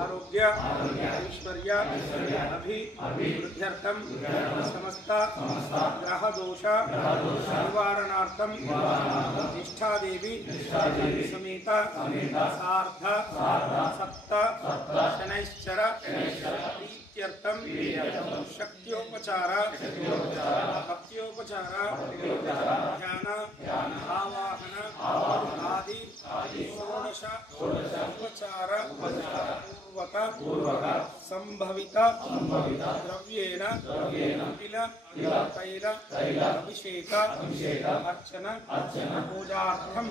आरोग्य ऐश्वर्य अभिवृद्ध्यर्थम समस्त ग्रह दोष निवारणार्थम निष्ठादेवी समेत सार्ध सप्त शनैश्चर प्रीत्यर्थम शक्त्योपचार भक्त्योपचार ध्यान आवाहन आदि षोडश उपचार पूर्वक संभवित द्रव्येण तिल तैल अभिषेक अर्चन पूजार्थम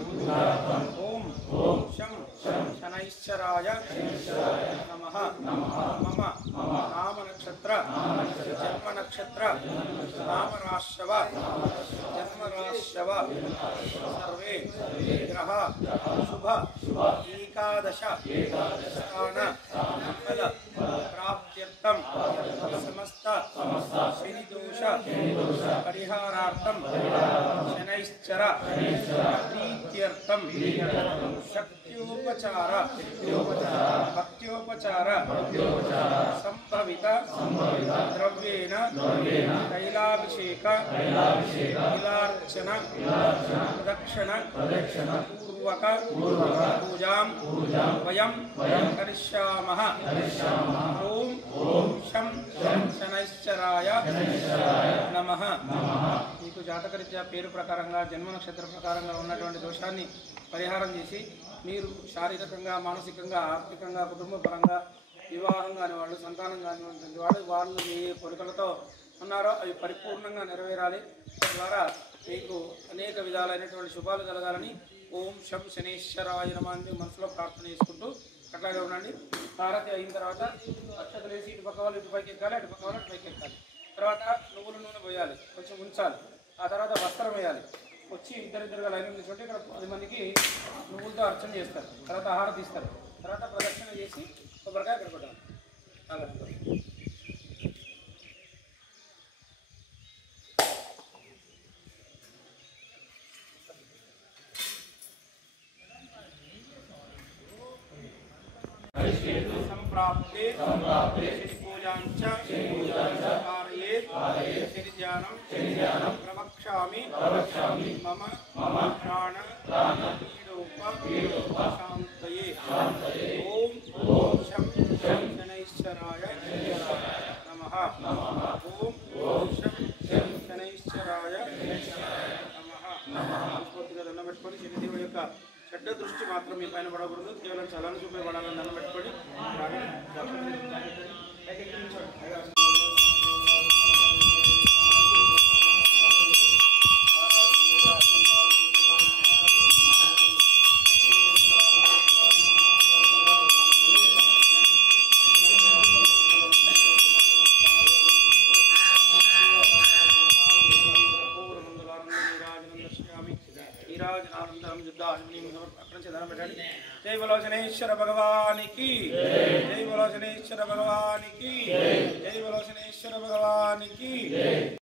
ओम शं शनैश्चराय नमः। मम नाम नक्षत्र जन्म नक्षत्र नाम राशव जन्म राशव सर्वे ग्रह शुभ एकादश स्थान फल प्राप्त्यर्थम समस्त शनिदोष परिहारार्थम शनैश्चर प्रीत्यर्थम शक्त्योपचार भक्त्योपचार संभवित द्रव्येण तैलाभिषेक तिलार्चन प्रदक्षिण पूर्वक पूजां वयं करिष्यामः। ओम शं शनैश्चराय नमः। మీకు జాతకరీత్యా పేరు ప్రకారంగా జన్మ నక్షత్ర ప్రకారంగా ఉన్నటువంటి దోషాన్ని పరిహారం చేసి మీరు శారీరకంగా మానసికంగా ఆర్థికంగా కుటుంబ పరంగా వివాహం కాని వాళ్ళు సంతానం కానిటువంటి వాళ్ళు ఏ కోరికలతో ఉన్నారో అవి పరిపూర్ణంగా నెరవేరాలి, తద్వారా మీకు అనేక విధాలైనటువంటి శుభాలు కలగాలని ఓం శం శనేశ్వరాయ నమః అని మనసులో ప్రార్థన చేసుకుంటూ అట్లాగే ఉండండి. హారతి అయిన తర్వాత అక్షతలు వేసి ఇటు పక్క వాళ్ళు ఇటు పైకి ఎక్కాలి, అటు పక్క వాళ్ళు ఇటు పైకి ఎక్కాలి. తర్వాత నువ్వుల నూనె పోయాలి, కొంచెం ఉంచాలి. ఆ తర్వాత వస్త్రం వేయాలి. వచ్చి ఇద్దరిద్దరుగా లైన్ నిల్చుంటే ఇక్కడ 10 మందికి నువ్వులతో అర్చన చేస్తారు. తర్వాత హారతి ఇస్తారు. తర్వాత ప్రదక్షిణ చేసి కొబ్బరికాయ పెట్టుకుంటారు. संप्राप्ते पूजांच शनिध्यानं प्रवक्ष्यामि मम प्राण शान्तये। ओम शं शनैश्चराय नमः। ओम शं शनैश्चराय नमः। పూర్తిగా దండం పెట్టుకొని శనిదేవుడి యొక్క చెడ్డ దృష్టి మాత్రం మీ పైన పడకూడదు, కేవలం చలన చూపే పడాలని దండం పెట్టుకొని जय बोलो शनेश्वर भगवान की, जय बोलो शनेश्वर भगवान की, जय बोलो शनेश्वर भगवान की।